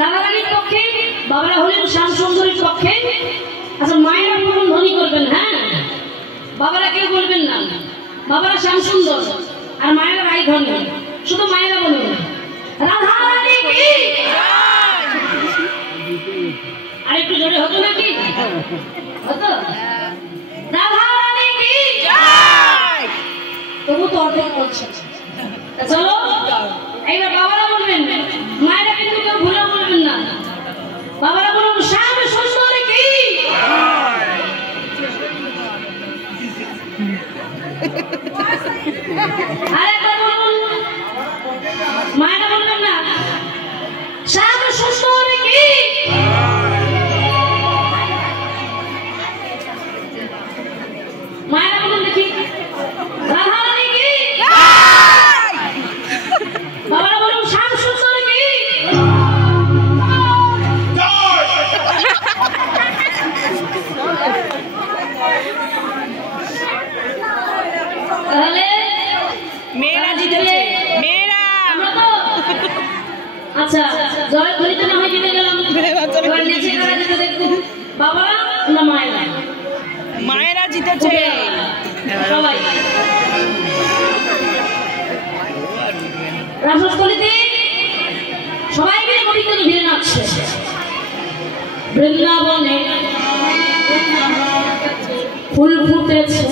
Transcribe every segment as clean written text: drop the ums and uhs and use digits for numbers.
রাধারানীর পক্ষে, বাবারা হলেন শ্যাম সুন্দরীর পক্ষে। আচ্ছা মায়েরা প্রথম ধ্বনি করবেন, হ্যাঁ বাবারা কেউ বলবেন না, বাবারা শ্যাম সুন্দর আর মায়েরা রাই ধ্বনি, শুধু মায়েরা বলবেন রাধারানী কি। আর একটু জোরে হতো নাকি? হতো রাধারানী কি। তবু তো অর্ধেক বলছে। চলো এইবার বাবারা বলবেন, মায়েরা কিন্তু কেউ ভুলেও বলবেন না। বাবারা বলুন শ্যাম সুন্দরী কি। আরেকবার বলুন, মায়েরা বলবেন না শ্যাম সুন্দরী কি। মায়েরা বলুন দেখি রাধারানী কি। বাবারা বলুন শ্যাম সুন্দরী কি। তাহলে মেয়েরা জিতেছে, মেয়েরা আমরা তো। আচ্ছা জয় ধ্বনিতে না হয় জিতে গেলাম, এবার নিচে কারা জিতে দেখবো, বাবারা না মায়েরা। মায়েরা জিতেছে সবাই। রাসস্থলীতে সবাই মিলে কবিতাকে ঘিরে নাচছে। বৃন্দাবনে ফুল ফুটেছে,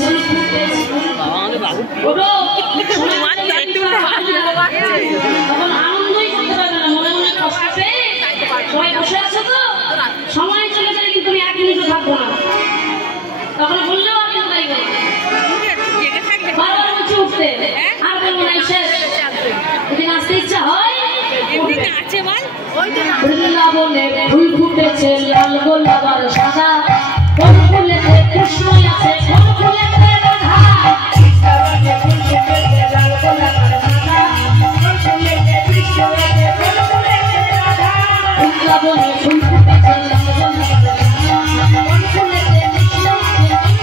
তখন আনন্দই করতে পারবে না, মনে মনে কষ্ট পেয়ে সবাই বসে আছে তো, সময় চলে গেলে কিন্তু আমি 1 মিনিটও থাকবো না। তখন বললেও আমি তাই বারবার বলছি উঠতে, আর বলবো না শেষ। যদি নাচতে ইচ্ছা হয় বৃন্দাবনে ফুল ফুটেছে, লাল গোলাপ আর সাদা, কোন ফুলেতে কৃষ্ণ আছে, কোন ফুলেতে রাধা। বৃন্দাবনে ফুল ফুটেছে, লাল গোলাপ আর সাদা, কোন ফুলেতে কৃষ্ণ আছে, কোন ফুলেতে রাধা। বৃন্দাবনে ফুল ফুটেছে, লাল গোলাপ আর সাদা, কোন ফুলেতে কৃষ্ণ আছে,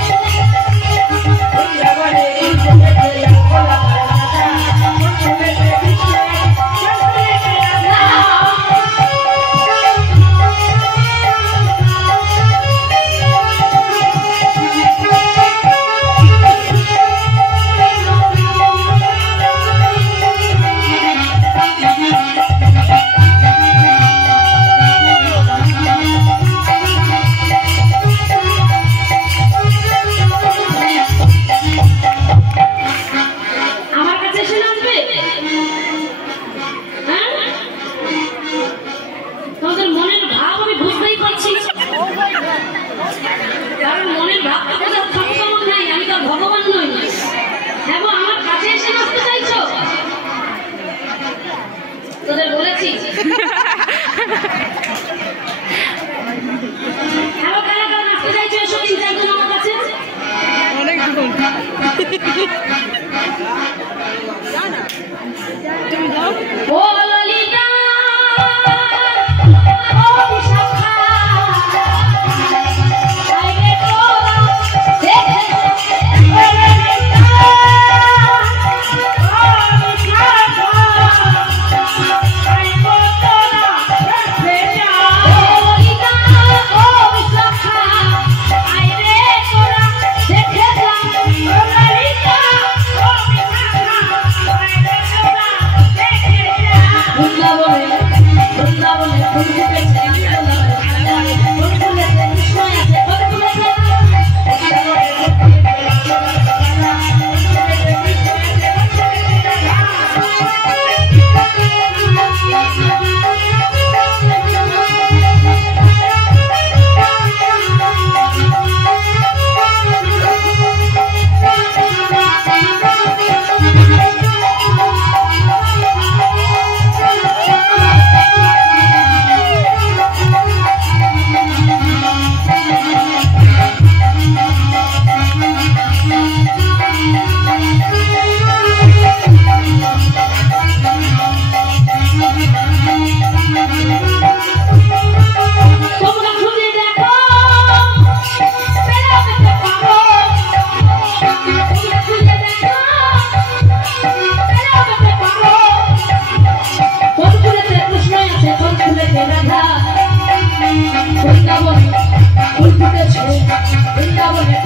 বৃন্দাবনে ফুল ফুটেছে, লাল গোলাপ আর সাদা, কোন ফুলেতে কৃষ্ণ আছে, কোন ফুলেতে রাধা।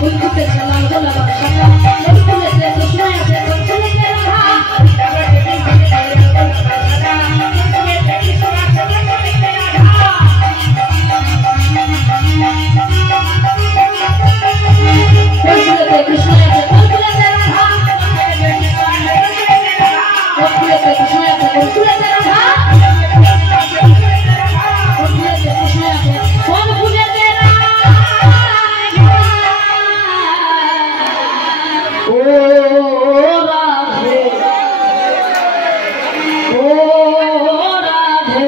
ফুল ফুটেছে লাল গোলাপ সাদা কোন ফুলেতে কৃষ্ণ আছে কোন ফুলেতে রাধা কৃষ্ণ আছে কোন ফুলেতে রাধা কোন ফুলেতে কৃষ্ণ আছে কোন ফুলেতে রাধা কোন ফুলেতে কৃষ্ণ আছে কোন ফুলেতে ও রাধে ও রাধে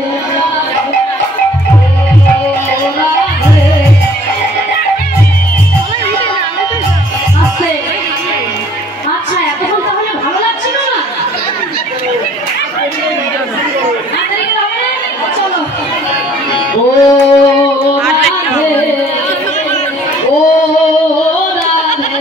আস্তে আচ্ছা এতক্ষণ তাহলে ভালো লাগছিল না চলো ও রাধে ও রাধে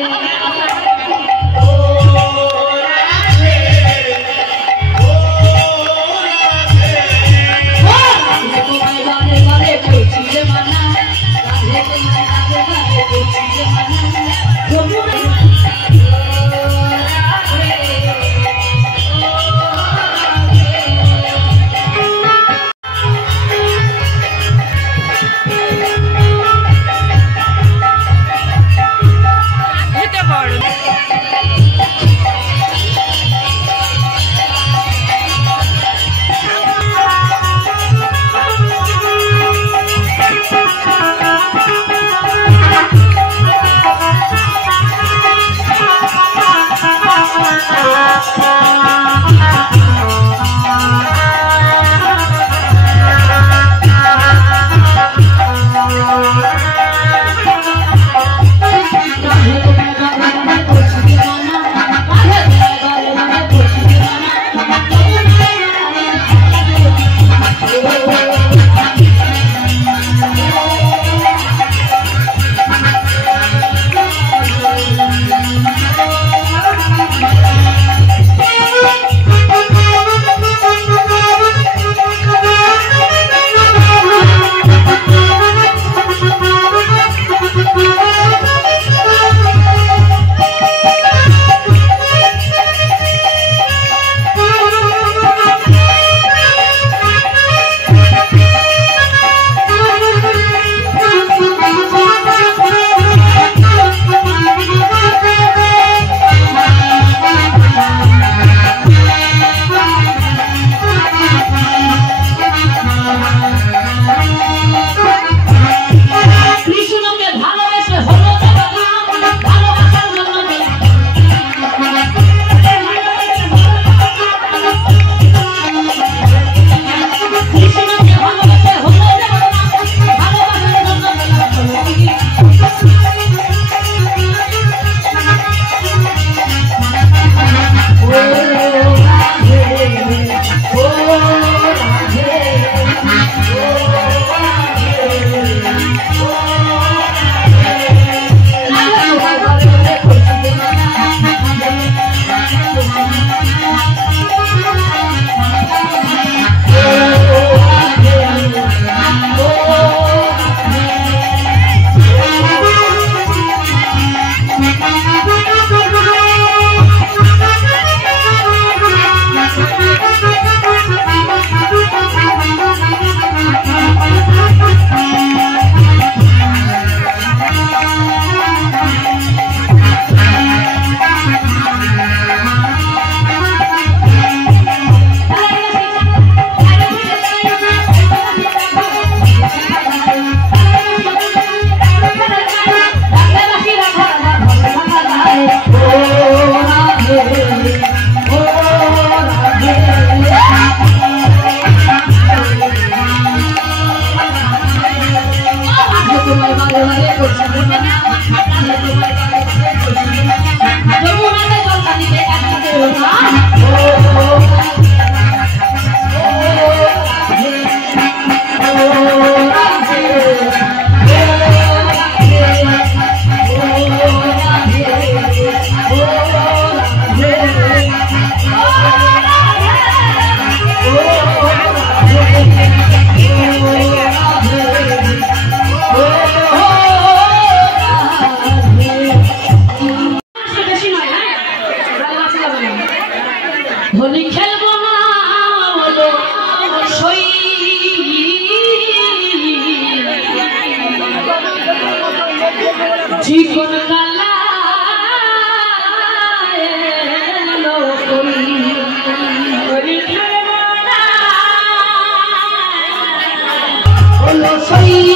হলো সই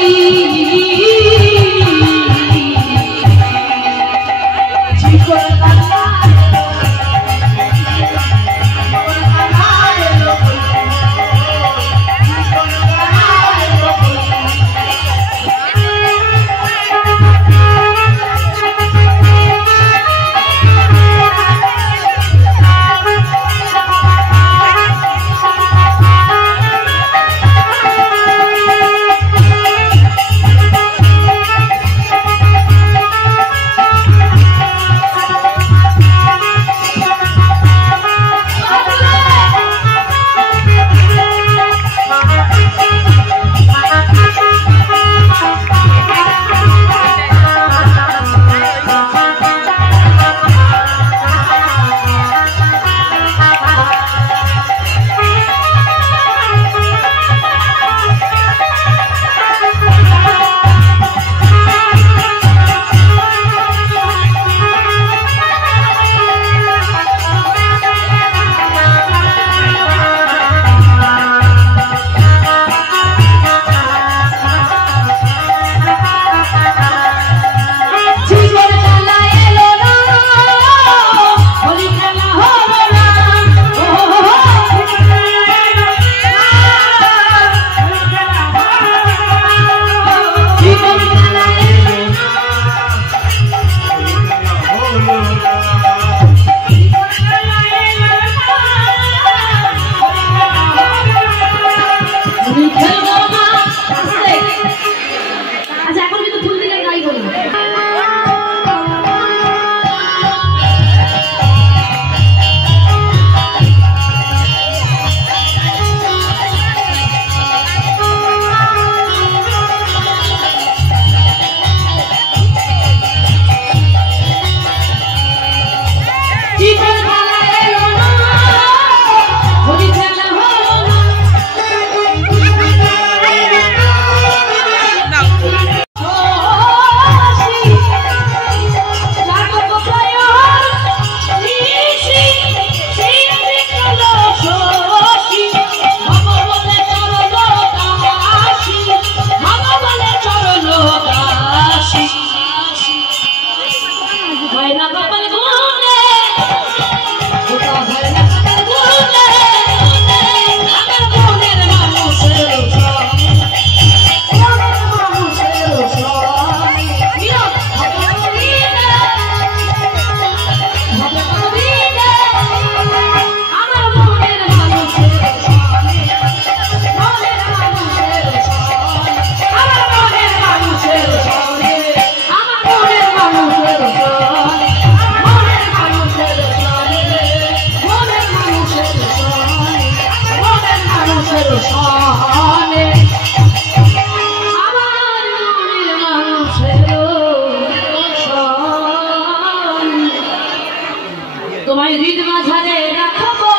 তোমায় হৃদ মাঝারে রাখবো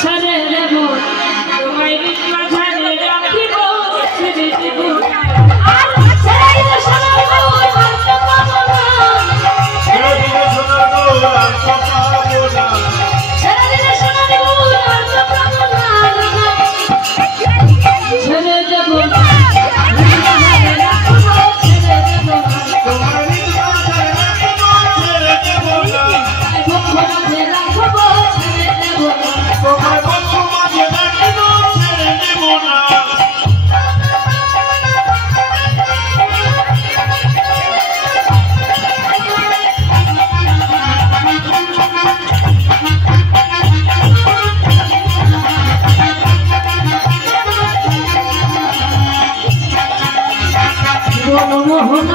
ছেড়ে দেব তোমায় হৃদ মাঝারে রাখিব ছেড়ে দেব আর ছেড়ে দিলে সোনার গৌর আর তো পাবো না ছেড়ে দিলে সোনার গৌর আর তো পাবো না ছেড়ে দিলে সোনার গৌর আর তো পাবো না ছেড়ে দেব মোহন